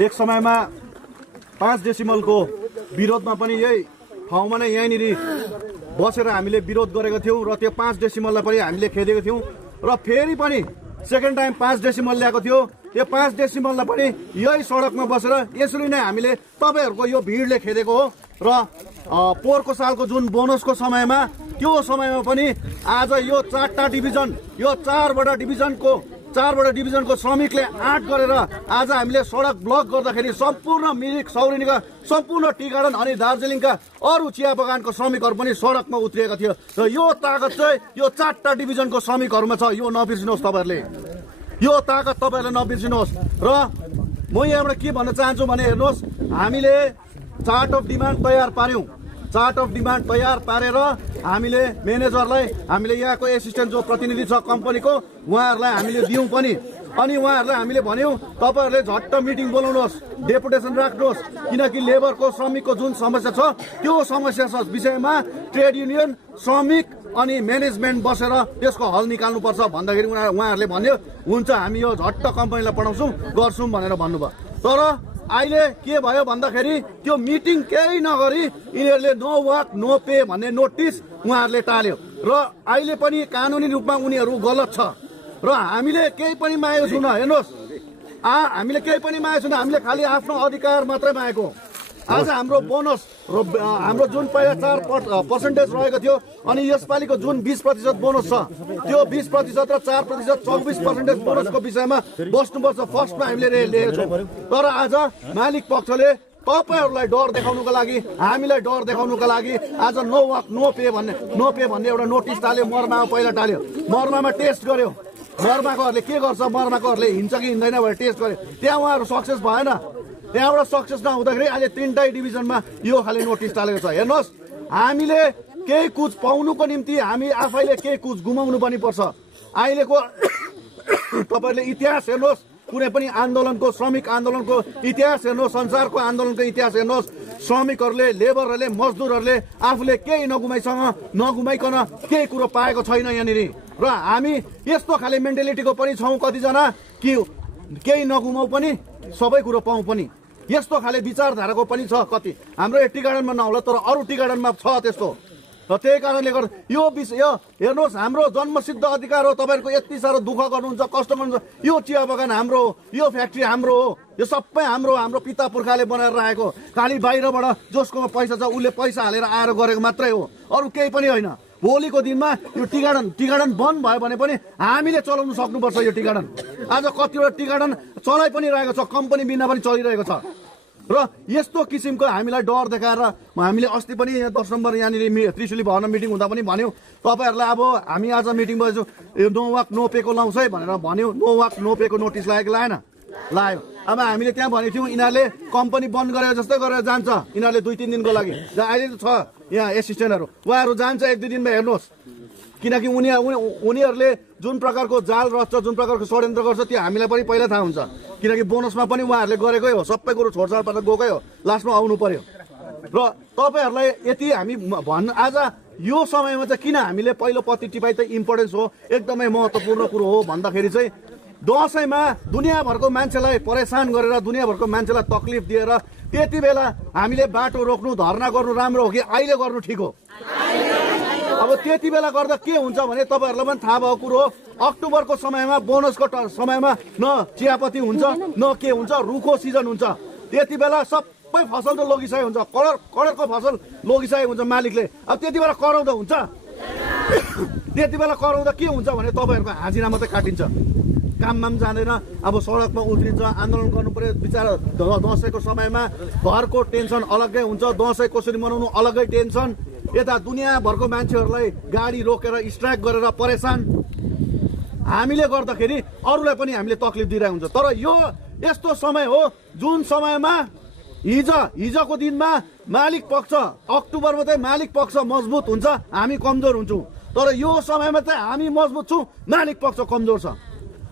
एक समयमा 5 डेसिमलको विरोधमा पनि यही ठाउँमा नै यहीँनिर बसेर हामीले विरोध गरेको थियौँ र त्यो 5 डेसिमललाई पनि हामीले खेदेको थियौँ र फेरि पनि सेकेन्ड टाइम 5 डेसिमल ल्याएको थियो। यो 5 डेसिमललाई पनि यही सडकमा बसेर यसरी नै हामीले तपाईहरुको यो भिडले खेदेको हो र पोहोरको सालको जुन बोनसको समयमा त्यो समयमा पनि आज यो 4टा डिभिजन यो 4वटा डिभिजनको श्रमिकले 8 गरेर आज हामीले सडक ब्लक गर्दाखेरि सम्पूर्ण मिरिक सौरेनीका सम्पूर्ण टी गार्डन अनि दार्जिलिङका अरू चिया बगानको श्रमिकहरू पनि सडकमा उत्रिएका थियो र यो ताकत चाहिँ यो 4टा डिभिजनको श्रमिकहरूमा छ। यो नबिर्सिनुहोस् तपाईहरुले, यो ताकत तपाईहरुले नबिर्सिनुहोस्। र म यहाँबाट के भन्न चाहन्छु भने हेर्नुहोस्, हामीले चार्ट अफ डिमान्ड तयार पार्यौं। चार्ट अफ डिमान्ड तयार पारेर हामीले म्यानेजरलाई हामीले यहाँको एसिस्टेन्ट जो प्रतिनिधि छ कम्पनीको उहाँहरूलाई हामीले दियौं पनि। अनि उहाँहरूलाई हामीले भन्यौं तपाईहरुले झट्ट मिटिङ बोलाउनुहोस्, डेपुटेसन राख्नुहोस्, किनकि लेबरको श्रमिकको जुन समस्या छ त्यो समस्या विषयमा ट्रेड युनियन श्रमिक अनि म्यानेजमेन्ट बसेर त्यसको हल निकाल्नुपर्छ भन्दाखेरि उहाँहरूले भन्यो हुन्छ हामी यो झट्ट कम्पनीलाई पठाउँछौँ गर्छौँ भनेर भन्नुभयो। तर अहिले के भयो भन्दाखेरि त्यो मिटिङ केही नगरी यिनीहरूले नो वर्क नो पे भन्ने नोटिस उहाँहरूले टाल्यो र अहिले पनि कानुनी रूपमा उनीहरू गलत छ र हामीले केही पनि मागेको छैनौँ। हेर्नुहोस्, हामीले केही पनि मागेको छैनौँ, हामीले खालि आफ्नो अधिकार मात्रै मागेको। आज हाम्रो बोनस हाम्रो जुन पहिला 4% रहेको थियो अनि यसपालिको जुन 20% बोनस छ त्यो 20% र 4% 24% बोनसको विषयमा बस्नुपर्छ फर्स्टमा हामीले लिएको छौँ। तर आज मालिक पक्षले तपाईहरुलाई डर देखाउनुको लागि हामीलाई डर देखाउनुको लागि आज नो वर्क नो पे भन्ने एउटा नोटिस टाल्यो। मर्मामा पहिला टाल्यो, मर्मामा टेस्ट गर्यो, मर्माकोहरूले के गर्छ, मर्माकोहरूले हिँड्छ कि हिँड्दैन भनेर टेस्ट गर्यो, त्यहाँ उहाँहरू सक्सेस भएन। त्यहाँबाट सक्सेस नहुँदाखेरि अहिले 3टै डिभिजनमा यो खाले नोटिस टालेको छ। हेर्नुहोस्, हामीले केही कुछ पाउनुको निम्ति हामी आफैले केही कुछ गुमाउनु पनि पर्छ। अहिलेको तपाईहरुले इतिहास हेर्नुहोस्, कुनै पनि आन्दोलनको श्रमिक आन्दोलनको इतिहास हेर्नुहोस्, संसारको आन्दोलनको इतिहास हेर्नुहोस्, श्रमिकहरूले लेबरहरूले मजदुरहरूले आफूले केही नगुमाइकन केही कुरो पाएको छैन यहाँनिर। र हामी यस्तो खाले मेन्टालिटीको पनि छौँ कतिजना कि केही नगुमाउ पनि सबै कुरो पाउँ पनि, यस्तो खाले विचारधाराको पनि छ कति। हाम्रो टी गार्डनमा नहोला तर अरू टी गार्डनमा छ त्यस्तो। र त्यही कारणले गर्दा यो हेर्नुहोस्, हाम्रो जन्मसिद्ध अधिकार हो। तपाईहरुको यति साह्रो दुःख गर्नुहुन्छ, कष्ट गर्नुहुन्छ। यो चिया बगान हाम्रो हो, यो फ्याक्ट्री हाम्रो हो, यो सबै हाम्रो पिता पुर्खाले बनाएर राखेको। खालि बाहिरबाट जसकोमा पैसा छ उसले पैसा हालेर आएर गरेको मात्रै हो, अरू केही पनि होइन। भोलिको दिनमा यो टी गार्डन बन्द भयो भने पनि हामीले चलाउनु सक्नुपर्छ यो टी गार्डन। आज कतिवटा टी गार्डन चलाइ पनि रहेको छ, कम्पनी बिना पनि चलिरहेको छ। र यस्तो किसिमको हामीलाई डर देखाएर हामीले अस्ति पनि 10 नम्बर यहाँनिर त्रिशुली भवन मिटिङ हुँदा पनि भन्यौँ तपाईहरुलाई अब हामी आज मिटिङ बसेछौँ यो नो वर्क नो पे को लाउँछ है भनेर भन्यौँ। नो वर्क नो पे को नोटिस लायो। अब हामीले त्यहाँ भनेको थियौँ यिनीहरूले कम्पनी बन्द गरेर जस्तै गरेर जान्छ, यिनीहरूले 2-3 दिनको लागि। अहिले छ यहाँ एसिस्टेन्टहरू, उहाँहरू जान्छ 1-2 दिनमा। हेर्नुहोस्, किनकि उनीहरूले जुन प्रकारको जाल रच्छ, जुन प्रकारको षड्यन्त्र गर्छ त्यो हामीलाई पनि पहिला थाहा हुन्छ। किनकि बोनसमा पनि उहाँहरूले गरेकै हो, सबै कुरो छोडछाड पारेर गएकै हो, लास्टमा आउनु पर्यो। र तपाईहरुलाई यति हामी आज यो समयमा चाहिँ किन हामीले पहिलो पत्ती टिपाइ त इम्पोर्टेन्स हो, एकदमै महत्त्वपूर्ण कुरो हो भन्दाखेरि चाहिँ दसैँमा दुनियाँभरको मान्छेलाई परेशान गरेर दुनियाँभरको मान्छेलाई तकलिफ दिएर त्यति बेला हामीले बाटो रोक्नु धरना गर्नु राम्रो हो कि अहिले गर्नु ठिक हो? अब त्यति बेला गर्दा के हुन्छ भने तपाईहरुलाई पनि थाहा भएको कुरो हो, अक्टोबरको समयमा बोनसको समयमा न चियापत्ती हुन्छ न के हुन्छ, रुखो सिजन हुन्छ। त्यति बेला सबै फसल त लगिसकेको हुन्छ, करोडको फसल लगिसकेको हुन्छ मालिकले। अब त्यति बेला कराउँदा हुन्छ? त्यति बेला कराउँदा के हुन्छ भने तपाईहरुको हाजिरा मात्रै काटिन्छ, काममा पनि जाँदैन। अब सडकमा उत्रिन्छ, आन्दोलन गर्नु पर्यो। बिचरा दसैँको समयमा घरको टेन्सन अलग्गै हुन्छ, दसैँ कसरी मनाउनु अलग्गै टेन्सन। यता दुनियाँभरको मान्छेहरूलाई गाडी रोकेर स्ट्राइक गरेर परेशान हामीले गर्दाखेरि अरूलाई पनि हामीले तकलिफ दिइरहेको हुन्छ। तर यो यस्तो समय हो जुन समयमा हिजोको दिनमा मालिक पक्ष अक्टोबरमा चाहिँ मालिक पक्ष मजबुत हुन्छ, हामी कमजोर हुन्छौँ। तर यो समयमा चाहिँ हामी मजबुत छौँ, मालिक पक्ष कमजोर छ।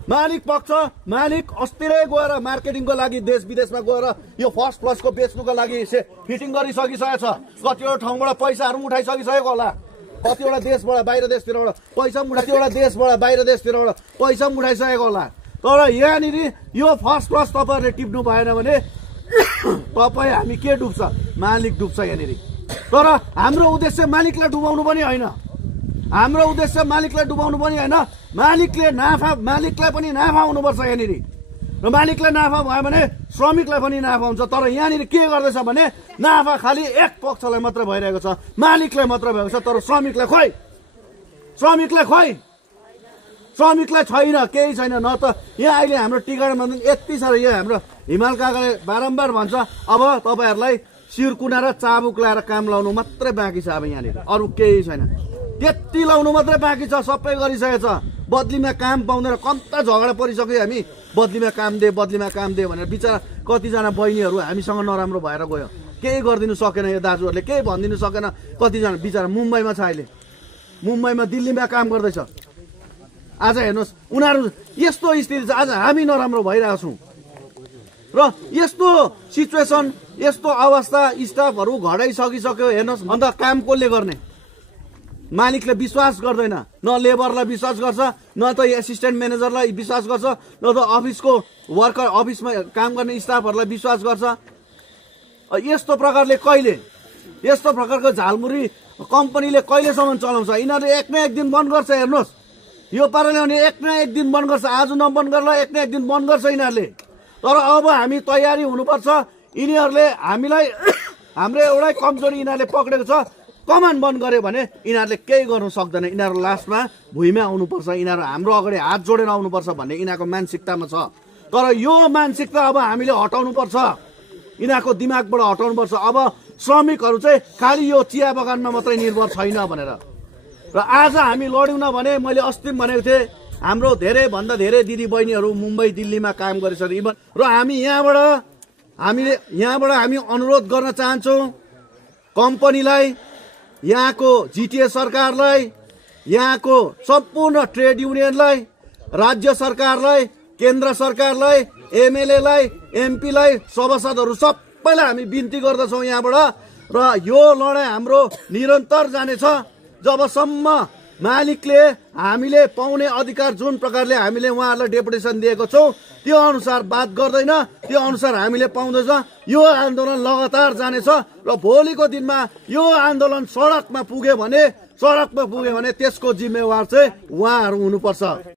मालिक अस्तिरै गएर मार्केटिङको लागि देश विदेशमा गएर यो फर्स्ट प्लसको बेच्नुको लागि फिटिङ गरिसकिसकेको छ। कतिवटा ठाउँबाट पैसाहरू उठाइसकिसकेको होला, कतिवटा देशबाट बाहिर देशतिरबाट पैसा उठाइसकेको होला। तर यहाँनिर यो फर्स्ट क्लास तपाईँहरूले टिप्नु भएन भने तपाईँ हामी के डुब्छ मालिक डुब्छ यहाँनिर। तर हाम्रो उद्देश्य मालिकलाई डुबाउनु पनि होइन, हाम्रो उद्देश्य मालिकलाई डुबाउनु पनि होइन। मालिकलाई पनि नाफा हुनुपर्छ यहाँनिर र मालिकलाई नाफा भयो भने श्रमिकलाई पनि नाफा हुन्छ। तर यहाँनिर के गर्दैछ भने नाफा खालि एक पक्षलाई मात्र भइरहेको छ, मालिकलाई मात्र भएको छ। तर श्रमिकलाई छैन, केही छैन। न त यहाँ अहिले हाम्रो टी गार्डनमा यति साह्रो यो हाम्रो हिमाल काकाले बारम्बार भन्छ अब तपाईँहरूलाई सिरकुना र चाबुक लाएर काम लाउनु मात्रै बाँकी छ। अब यहाँनिर अरू केही छैन, त्यति लाउनु मात्रै बाँकी छ, सबै गरिसकेको छ। बदलीमा काम पाउँदैन, कम्ता झगडा परिसक्यो हामी, बदलीमा काम दे भनेर। बिचरा कतिजना बहिनीहरू हामीसँग नराम्रो भएर गयो, केही गरिदिनु सकेन यो दाजुहरूले, केही भनिदिनु सकेन। कतिजना बिचरा मुम्बईमा छ अहिले, मुम्बईमा दिल्लीमा काम गर्दैछ। आज हेर्नुहोस् उनीहरू यस्तो स्थिति छ, आज हामी नराम्रो भइरहेको छौँ र यस्तो सिचुएसन यस्तो अवस्था स्टाफहरू घटाइसकिसक्यो। हेर्नुहोस् अन्त काम कसले गर्ने? मालिकले विश्वास गर्दैन, न लेबरलाई विश्वास गर्छ, न त एसिस्टेन्ट म्यानेजरलाई विश्वास गर्छ, न त अफिसको वर्कर अफिसमा काम गर्ने स्टाफहरूलाई विश्वास गर्छ। यस्तो प्रकारले यस्तो प्रकारको झालमुरी कम्पनीले कहिलेसम्म चलाउँछ? यिनीहरूले एक न एक दिन बन्द गर्छ। हेर्नुहोस् यो पाराले भने एक न एक दिन बन्द गर्छ, आज नबन्द गर्ला एक न एक दिन बन्द गर्छ यिनीहरूले। तर अब हामी तयारी हुनुपर्छ। यिनीहरूले हामीलाई हाम्रो एउटै कमजोरी यिनीहरूले पक्रेको छ, कमान बन्द गर्यो भने यिनीहरूले केही गर्नु सक्दैन। यिनीहरू लास्टमा भुइँमा आउनुपर्छ, यिनीहरू हाम्रो अगाडि हात जोडेर आउनुपर्छ भन्ने यिनीहरूको मानसिकतामा छ। तर यो मानसिकता अब हामीले हटाउनुपर्छ, यिनीहरूको दिमागबाट हटाउनुपर्छ। अब श्रमिकहरू चाहिँ खालि यो चिया बगानमा मात्रै निर्भर छैन भनेर। र आज हामी लड्यौँ न भने मैले अस्ति भनेको थिएँ हाम्रो धेरैभन्दा धेरै दिदी बहिनीहरू मुम्बई दिल्लीमा काम गरिसक्यो इभन। र हामी यहाँबाट हामी अनुरोध गर्न चाहन्छौँ कम्पनीलाई, यहाँको जिटिए सरकारलाई, यहाँको सम्पूर्ण ट्रेड युनियनलाई, राज्य सरकारलाई, केन्द्र सरकारलाई, एमएलएलाई, एमपीलाई, सभासदहरू सबैलाई हामी बिन्ती गर्दछौँ यहाँबाट। र यो लडाइँ हाम्रो निरन्तर जानेछ जबसम्म मालिकले हामीले पाउने अधिकार जुन प्रकारले हामीले उहाँहरूलाई डेपुटेसन दिएको छौँ त्यो अनुसार बात गर्दैन, त्यो अनुसार हामीले पाउँदैछ। यो आन्दोलन लगातार जानेछ र भोलिको दिनमा यो आन्दोलन सडकमा पुग्यो भने त्यसको जिम्मेवार चाहिँ उहाँहरू हुनुपर्छ।